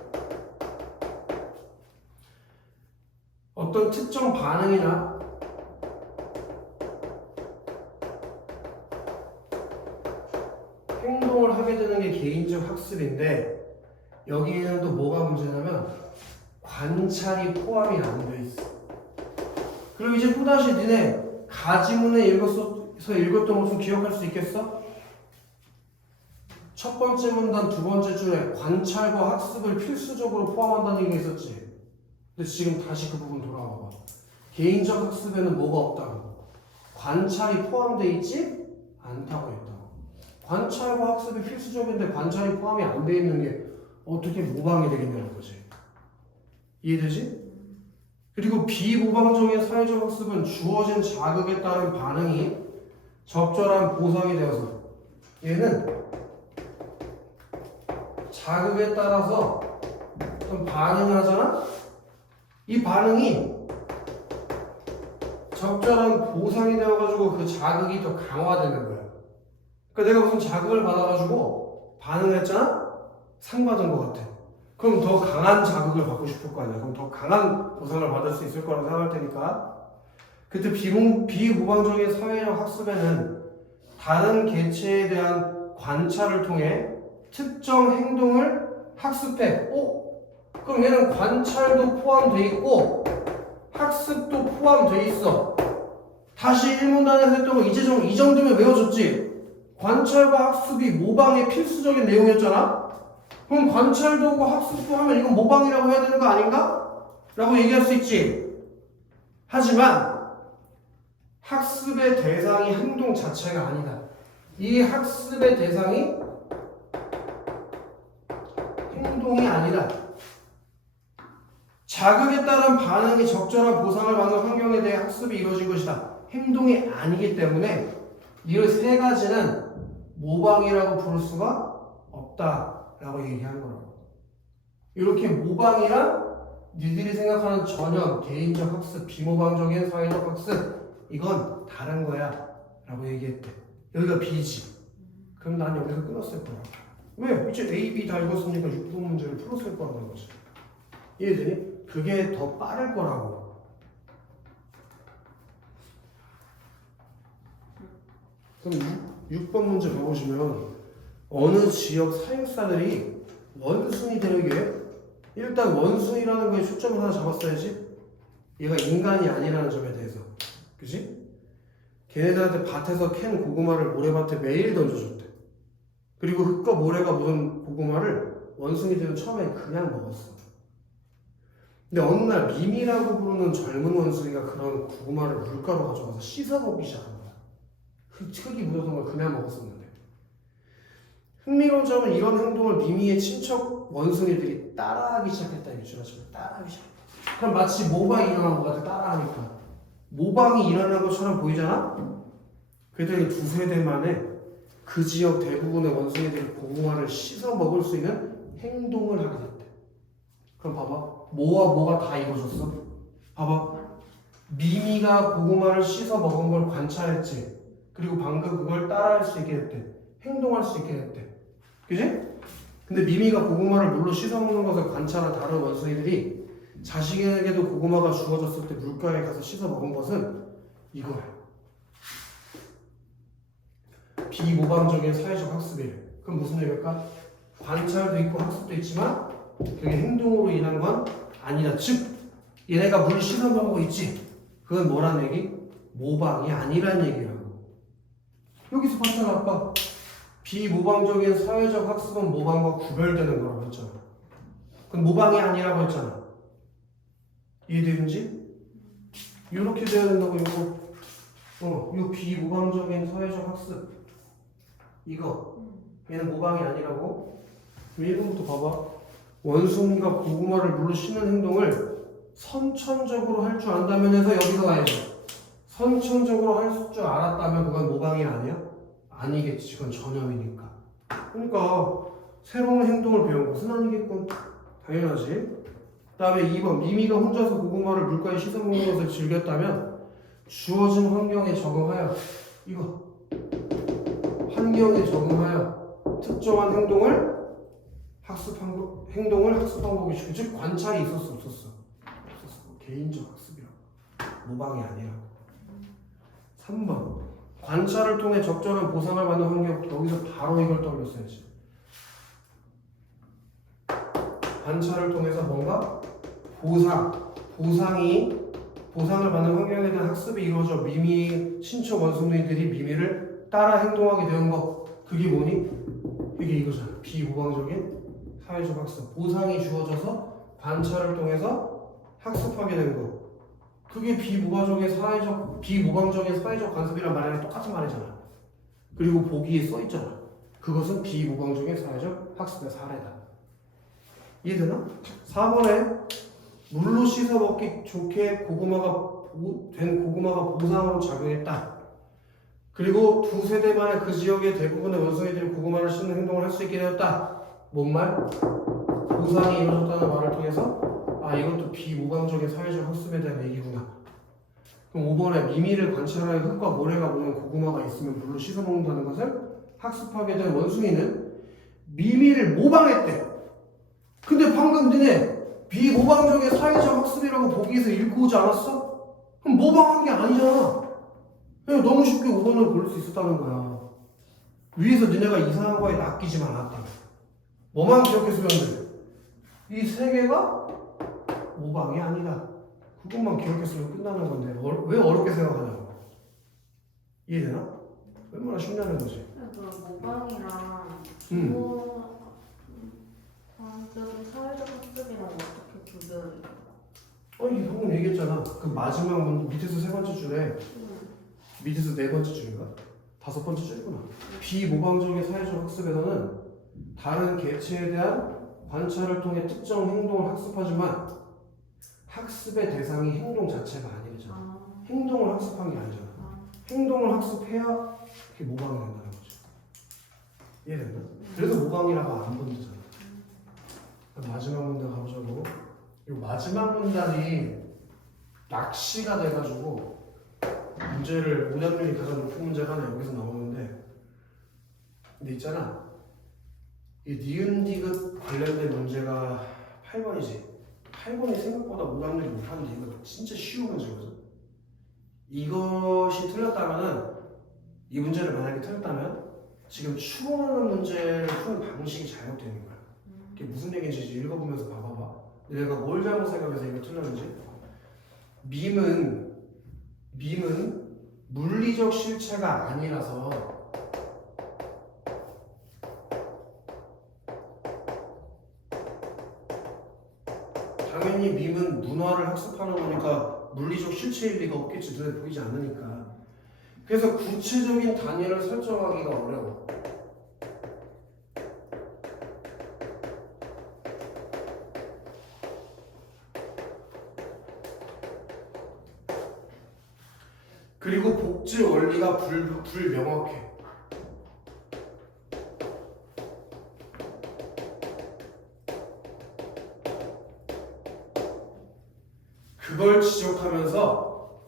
어떤 특정 반응이나 행동을 하게 되는 게 개인적 학습인데 여기에는 또 뭐가 문제냐면 관찰이 포함이 안 돼 있어. 그럼 이제 또다시 니네 가지문에 읽었던 것 좀 기억할 수 있겠어? 첫 번째 문단 두 번째 줄에 관찰과 학습을 필수적으로 포함한다는 얘기가 있었지. 근데 지금 다시 그 부분 돌아와 봐. 개인적 학습에는 뭐가 없다고? 관찰이 포함되어 있지 않다고 했다고. 관찰과 학습이 필수적인데 관찰이 포함이 안 돼 있는 게 어떻게 모방이 되겠냐는 거지. 이해되지? 그리고 비모방적인 사회적 학습은 주어진 자극에 따른 반응이 적절한 보상이 되어서 얘는 자극에 따라서 좀 반응을 하잖아? 이 반응이 적절한 보상이 되어가지고 그 자극이 더 강화되는 거야. 그러니까 내가 무슨 자극을 받아가지고 반응을 했잖아? 상 받은 것 같아. 그럼 더 강한 자극을 받고 싶을 거 아니야. 그럼 더 강한 보상을 받을 수 있을 거라고 생각할 테니까. 그때 비모방적인 사회적 학습에는 다른 개체에 대한 관찰을 통해 특정 행동을 학습해. 그럼 얘는 관찰도 포함되어 있고 학습도 포함되어 있어. 다시 1문단에서 했던 거 이제 좀 이 정도면 외워줬지? 관찰과 학습이 모방의 필수적인 내용이었잖아? 그럼 관찰도 하고 학습도 하면 이건 모방이라고 해야 되는 거 아닌가? 라고 얘기할 수 있지. 하지만 학습의 대상이 행동 자체가 아니다. 이 학습의 대상이 행동이 아니라 자극에 따른 반응이 적절한 보상을 받는 환경에 대해 학습이 이루어진 것이다. 행동이 아니기 때문에 이 세 가지는 모방이라고 부를 수가 없다라고 얘기하는 거라고. 이렇게 모방이란 니들이 생각하는 전형, 개인적 학습, 비모방적인 사회적 학습 이건 다른 거야 라고 얘기했대. 여기가 B지. 그럼 난 여기서 끊었을 거야. 왜? 이제 A, B 다 읽었으니까 6분 문제를 풀었을 거라는 거지. 이해되니? 그게 더 빠를 거라고. 그럼 6번 문제 봐보시면 어느 지역 사육사들이 원숭이 데리기에 일단 원숭이라는 거에 초점을 하나 잡았어야지. 얘가 인간이 아니라는 점에 대해서. 그지? 걔네들한테 밭에서 캔 고구마를 모래밭에 매일 던져줬대. 그리고 흙과 모래가 묻은 고구마를 원숭이들은 처음에 그냥 먹었어. 근데 어느 날 미미라고 부르는 젊은 원숭이가 그런 고구마를 물가로 가져가서 씻어 먹기 시작한 거야. 흙이 묻어서 걸 그냥 먹었었는데. 흥미로운 점은 이런 행동을 미미의 친척 원숭이들이 따라하기 시작했다. 유치원처럼 따라하기 시작했다. 그럼 마치 뭐가 일어난 것 같아. 따라하니까 모방이 일어난 것처럼 보이잖아. 그랬더니 두세 대 만에 그 지역 대부분의 원숭이들이 고구마를 씻어 먹을 수 있는 행동을 하게 됐대. 그럼 봐봐. 뭐와 뭐가 다 이루어졌어? 봐봐. 미미가 고구마를 씻어 먹은 걸 관찰했지. 그리고 방금 그걸 따라할 수 있게 됐대. 행동할 수 있게 됐대. 그지? 근데 미미가 고구마를 물로 씻어 먹는 것을 관찰한 다른 원숭이들이 자신에게도 고구마가 주어졌을 때 물가에 가서 씻어 먹은 것은 이거야. 비모방적인 사회적 학습이래. 그럼 무슨 얘기일까? 관찰도 있고 학습도 있지만 그게 행동으로 인한 건 아니다. 즉 얘네가 물 씻어 먹은 거 있지? 그건 뭐란 얘기? 모방이 아니란 얘기라고. 여기서 봤잖아 아까. 비모방적인 사회적 학습은 모방과 구별되는 거라고 했잖아. 그건 모방이 아니라고 했잖아. 이해되는지? 이렇게 돼야 된다고. 이거 비모방적인 사회적 학습 이거 얘는 모방이 아니라고. 1번부터 봐봐. 원숭이가 고구마를 물로 씻는 행동을 선천적으로 할 줄 안다면 해서 여기서 가야지. 선천적으로 할 줄 알았다면 그건 모방이 아니야? 아니겠지. 그건 전염이니까. 그러니까 새로운 행동을 배운 것은 아니겠군. 당연하지. 그 다음에 2번. 미미가 혼자서 고구마를 물가에 씻어먹는 것을 즐겼다면 주어진 환경에 적응하여 이거 환경에 적응하여 특정한 행동을 학습한 거기. 즉 관찰이 있었어 없었어? 없었어. 개인적 학습이라고. 모방이 아니라. 3번. 관찰을 통해 적절한 보상을 받는 환경. 여기서 바로 이걸 떠올렸어야지. 관찰을 통해서 뭔가 보상을 받는 환경에 대한 학습이 이루어져 미미 친척 원숭이들이 미미를 따라 행동하게 되는 거. 그게 뭐니? 이게 이거잖아. 비모방적인 사회적 학습. 보상이 주어져서 관찰을 통해서 학습하게 된 거. 그게 비모방적인 사회적 관습이란 말이랑 똑같은 말이잖아. 그리고 보기에 써 있잖아. 그것은 비모방적인 사회적 학습의 사례다. 이해되나? 4번에 물로 씻어 먹기 좋게 된 고구마가 보상으로 작용했다. 그리고 두 세대 만에 그 지역의 대부분의 원숭이들이 고구마를 씹는 행동을 할 수 있게 되었다. 뭔 말? 보상이 이루어졌다는 말을 통해서 이것도 비모방적인 사회적 학습에 대한 얘기구나. 그럼 5번에 미미를 관찰하여 흙과 모래가 묻은 고구마가 있으면 물로 씻어 먹는다는 것을 학습하게 된 원숭이는 미미를 모방했대. 근데 방금 니네 비모방적인 사회적 학습이라고 보기에서 읽고 오지 않았어? 그럼 모방한 게 아니잖아. 그냥 너무 쉽게 5번으로 고를 수 있었다는 거야. 위에서 니네가 이상한 거에 낚이지만 않았다. 뭐만 기억했으면 돼. 이 세 개가 모방이 아니다. 그것만 기억했으면 끝나는 건데 왜 어렵게 생각하냐고. 이해되나? 얼마나 쉽냐는 거지. 그럼 모방이랑 비모방적인 사회적 학습이랑 어떻게 구별이? 이게 방금 얘기했잖아. 그 마지막 밑에서 세 번째 줄에 밑에서 네 번째 줄인가? 다섯 번째 줄이구나. 비모방적인 사회적 학습에서는 다른 개체에 대한 관찰을 통해 특정 행동을 학습하지만 학습의 대상이 행동 자체가 아니잖아. 행동을 학습한 게 아니잖아. 행동을 학습해야 그게 모방이 된다는 거지. 이해된다? 그래서 모방이라고 안 본다잖아. 마지막 문단 가보자고. 이 마지막 문단이 낚시가 돼가지고 문제를 오답률이 가장 높은 문제가 하나 여기서 나오는데, 근데 있잖아, 이 니은 디귿 관련된 문제가 8번이지. 8번이 생각보다 오답률이 높았는데 이거 진짜 쉬운 문제거든. 이것이 틀렸다면은, 이 문제를 만약에 틀렸다면 지금 추론하는 문제를 푸는 방식이 잘못되는 거야. 이게 무슨 얘기인지 읽어보면서 봐봐봐. 내가 뭘 잘못 생각해서 이거 틀렸는지. 밈은 물리적 실체가 아니라서 당연히 밈은 문화를 학습하는 거니까 물리적 실체일 리가 없겠지. 눈에 보이지 않으니까. 그래서 구체적인 단위를 설정하기가 어려워. 그리고 복제 원리가 불명확해. 그걸 지적하면서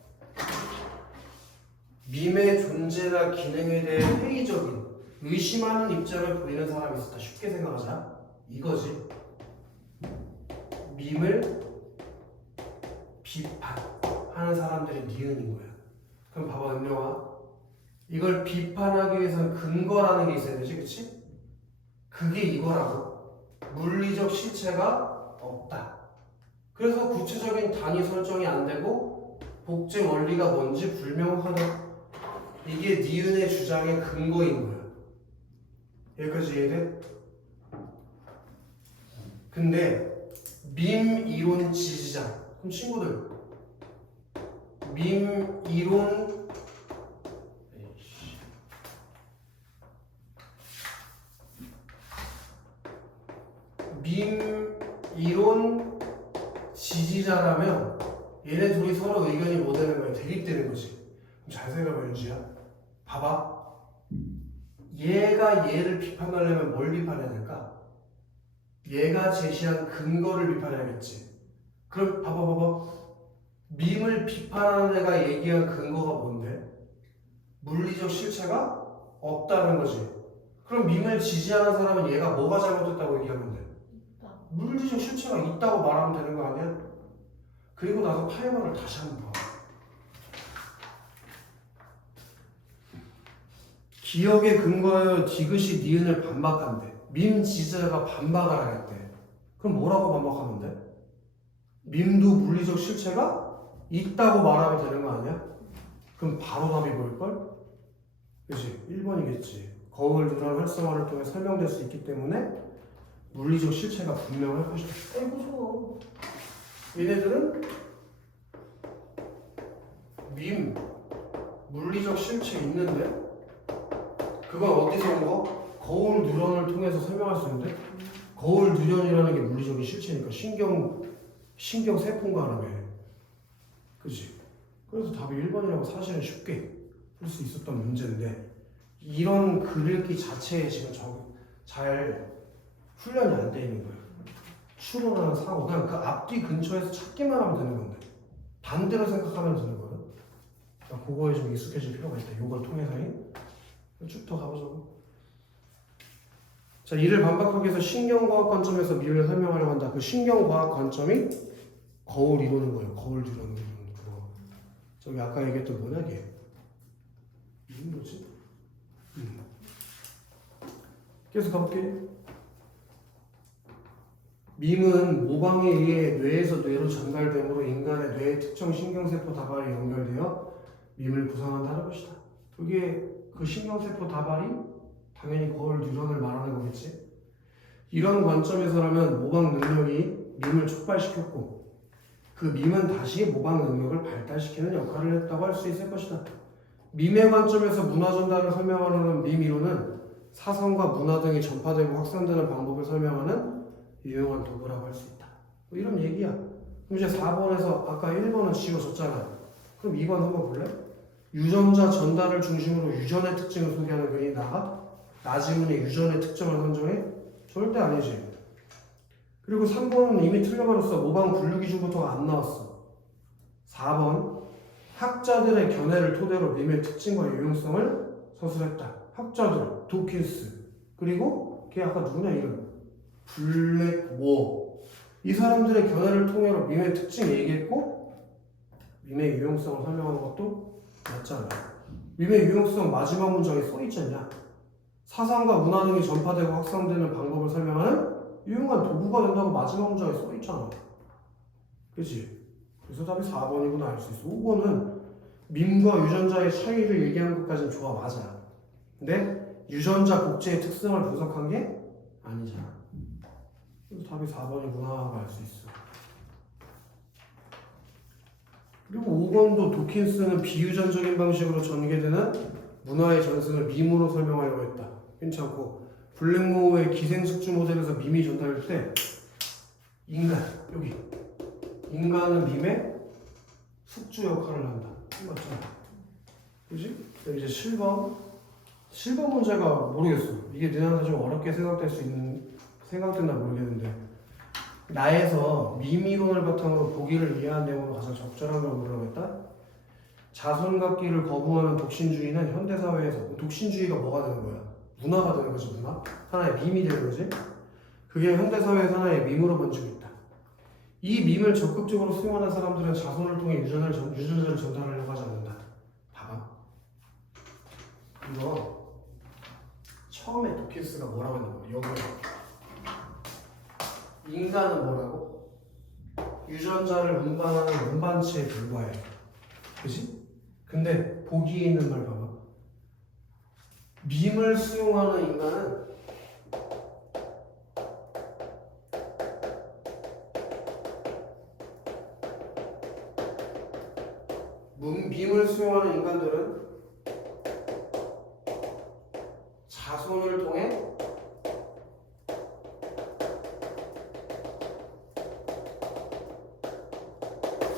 밈의 존재나 기능에 대해 회의적인, 의심하는 입장을 보이는 사람이 있었다. 쉽게 생각하자. 이거지. 밈을 비판하는 사람들이 니은인 거야. 그럼 봐봐, 은영아. 이걸 비판하기 위해서는 근거라는 게 있어야 되지, 그치? 그게 이거라고. 물리적 실체가 없다. 그래서 구체적인 단위 설정이 안 되고 복제 원리가 뭔지 불명하다. 이게 니은의 주장의 근거인 거야. 여기까지 이해돼? 근데 밈 이론 지지자. 그럼 친구들, 밈 이론 지지자라면 얘네 둘이 서로 의견이 뭐 되는 거야? 대립되는 거지. 그럼 잘 생각해봐, 윤지야. 봐봐. 얘가 얘를 비판하려면 뭘 비판해야 될까? 얘가 제시한 근거를 비판해야겠지. 그럼 봐봐. 밈을 비판하는 애가 얘기한 근거가 뭔데? 물리적 실체가 없다는 거지. 그럼 밈을 지지하는 사람은 얘가 뭐가 잘못됐다고 얘기하면 돼? 물리적 실체가 있다고 말하면 되는 거 아니야? 그리고 나서 8번을 다시 한번 봐. 기억의 근거여 디귿이 니은을 반박한대. 밈 지지자가 반박을 하겠대. 그럼 뭐라고 반박하면 돼? 밈도 물리적 실체가 있다고 말하면 되는 거 아니야? 그럼 바로 답이 보일걸? 그치? 1번이겠지. 거울 뉴런 활성화를 통해 설명될 수 있기 때문에 물리적 실체가 분명할 것이다. 아이고 얘네들은 물리적 실체 있는데 그건 어디서 온 거? 거울 뉴런을 통해서 설명할 수 있는데 거울 뉴런이라는 게 물리적인 실체니까 신경 세포인가라며. 그치? 그래서 답이 1번이라고 사실은 쉽게 풀 수 있었던 문제인데 이런 글읽기 자체에 지금 잘 훈련이 안 돼 있는 거예요. 추론하는 사고 그냥 그 앞뒤 근처에서 찾기만 하면 되는 건데 반대로 생각하면 되는 거예요. 그러니까 그거에 좀 익숙해질 필요가 있다. 이걸 통해서 쭉 더 가보자고. 자, 이를 반박하기 위해서 신경과학 관점에서 미를 설명하려고 한다. 그 신경과학 관점이 거울 이루는 거예요. 거울 이루는 거. 저기 아까 얘기했던 뭐냐 이게 뭐지? 계속 가볼게. 밈은 모방에 의해 뇌에서 뇌로 전달되므로 인간의 뇌의 특정 신경세포 다발이 연결되어 밈을 구성한다는 것이다. 그게 그 신경세포 다발이 당연히 거울 뉴런을 말하는 거겠지. 이런 관점에서라면 모방 능력이 밈을 촉발시켰고 그 밈은 다시 모방 능력을 발달시키는 역할을 했다고 할 수 있을 것이다. 밈의 관점에서 문화 전달을 설명하려는 밈 이론은 사상과 문화 등이 전파되고 확산되는 방법을 설명하는 유용한 도구라고 할 수 있다. 뭐 이런 얘기야. 그럼 이제 4번에서 아까 1번은 지워졌잖아. 그럼 2번 한번 볼래? 유전자 전달을 중심으로 유전의 특징을 소개하는 글이 나가? 나지문의 유전의 특정을 선정해? 절대 아니지. 그리고 3번은 이미 틀려버렸어. 모방 분류 기준부터가 안 나왔어. 4번 학자들의 견해를 토대로 밈의 특징과 유용성을 서술했다. 학자들 도킨스 그리고 걔 아까 누구냐 이름 블랙워 이 사람들의 견해를 통해서 밈의 특징 얘기했고 밈의 유용성을 설명하는 것도 맞잖아. 밈의 유용성 마지막 문장에 써있지 않냐. 사상과 문화 등이 전파되고 확산되는 방법을 설명하는 유용한 도구가 된다고 마지막 문장에 써있잖아. 그치? 그래서 답이 4번이구나 알 수 있어. 5번은 밈과 유전자의 차이를 얘기한 것까지는 좋아. 맞아. 근데 유전자 복제의 특성을 분석한 게 아니잖아. 그래서 답이 4번이구나 알 수 있어. 그리고 5번도 도킨스는 비유전적인 방식으로 전개되는 문화의 전승을 밈으로 설명하려고 했다. 괜찮고 블랙모어의 기생숙주 모델에서 밈이 전달될 때 인간은 밈의 숙주 역할을 한다. 맞잖아. 그지? 이제 7번 문제가 모르겠어. 이게 너한테 좀 어렵게 생각됐나 모르겠는데 나에서 밈 이론을 바탕으로 보기를 이해한 내용으로 가장 적절한 걸 물으라고 했다. 자손 갖기를 거부하는 독신주의는 현대사회에서 독신주의가 뭐가 되는 거야? 문화가 되는 거지. 문화? 하나의 밈이 되는 거지. 그게 현대사회에서 하나의 밈으로 번지고 있다. 이 밈을 적극적으로 수용하는 사람들은 자손을 통해 유전자를 전달하려고 하지 않는다. 봐봐. 이거 처음에 도킨스가 뭐라고 했는 거야? 여기 인간은 뭐라고? 유전자를 운반하는 운반체에 불과해. 그치? 근데 보기에 있는 말 봐봐. 밈을 수용하는 인간은 밈을 수용하는 인간들은 자손을 통해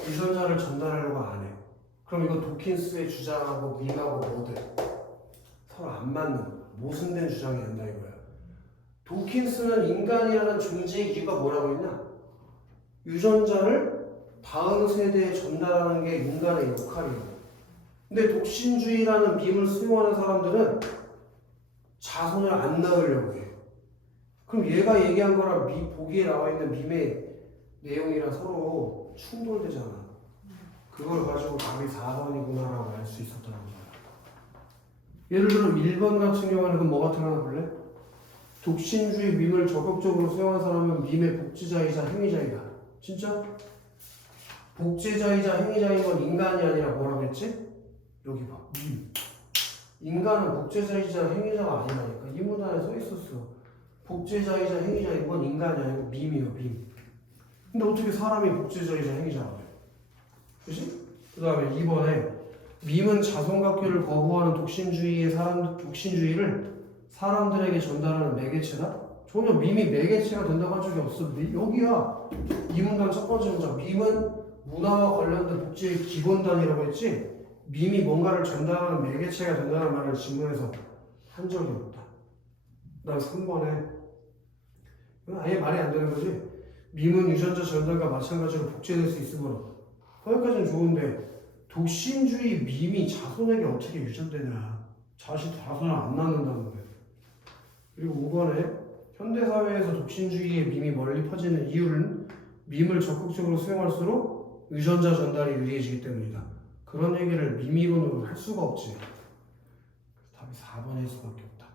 유전자를 전달하려고 안 해. 그럼 이거 도킨스의 주장하고 밈하고 뭐들 서로 안 맞는 거야. 모순된 주장이 된다 이거야. 도킨스는 인간이라는 존재의 이유가 뭐라고 했냐? 유전자를 다음 세대에 전달하는 게 인간의 역할이에요. 근데 독신주의라는 밈을 수용하는 사람들은 자손을 안 낳으려고 해. 그럼 얘가 얘기한 거랑 보기에 나와 있는 밈의 내용이랑 서로 충돌되잖아. 그걸 가지고 답이 4번이구나라고 알 수 있었다는 거야. 예를 들어 1번 같은 경우에는 그럼 뭐 같은 거 하나 볼래? 독신주의 밈을 적극적으로 수용한 사람은 밈의 복제자이자 행위자이다. 진짜? 복제자이자 행위자인 건 인간이 아니라 뭐라고 했지? 여기 봐. 인간은 복제자이자 행위자가 아니라니까. 이 문단에 써 있었어. 복제자이자 행위자 이건 인간이 아니고 밈이에요, 밈. 근데 어떻게 사람이 복제자이자 행위자가 돼? 그지? 그 다음에 2번에 밈은 자손각계를 거부하는 독신주의를 사람들에게 전달하는 매개체다? 전혀 밈이 매개체가 된다고 한 적이 없어. 여기야. 이 문단 첫 번째 문장. 밈은 문화와 관련된 복제의 기본단이라고 했지? 밈이 뭔가를 전달하는 매개체가 된다는 말을 지문에서 한 적이 없다. 그 다음 3번에 이건 아예 말이 안 되는 거지. 밈은 유전자 전달과 마찬가지로 복제될 수 있으므로 거기까지는 좋은데 독신주의 밈이 자손에게 어떻게 유전되냐. 자손을 안 낳는다는데. 그리고 5번에 현대사회에서 독신주의의 밈이 멀리 퍼지는 이유는 밈을 적극적으로 수용할수록 유전자 전달이 유리해지기 때문이다. 그런 얘기를 밈이론으로 할 수가 없지. 답이 4번일 수밖에 없다.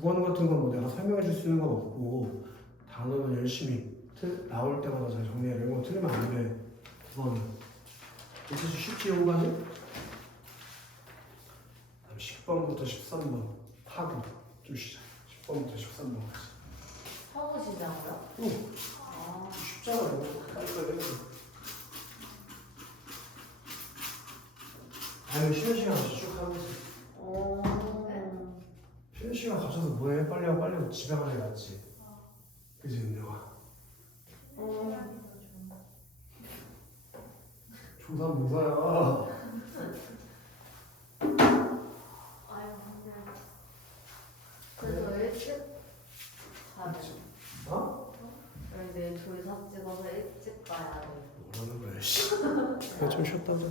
9번 같은 건 뭐 내가 설명해 줄 수 있는 건 없고 단어는 열심히 나올 때마다 잘 정리해. 이거 틀리면 안 돼. 9번은. 이제 쉽지 용가지? 10번부터 13번 타구 좀 시작. 10번부터 13번까지. 서울시장으로? 응. 아, 쉽잖아. 이거 빨리빨리 해줘. 아니 쉬는 시간 없이 쭉 하면서. 쉬는 시간 가져서 뭐해? 빨리 하고 빨리 하고 집에 가는 게 낫지. 그지 은영아? 조삼모사야. 아유, 그래도 일찍 가면. 어? 우리 내일 조이사 찍어서 일찍 가야 돼. 뭐라는 거야 씨. 그냥 좀 쉬었다 자.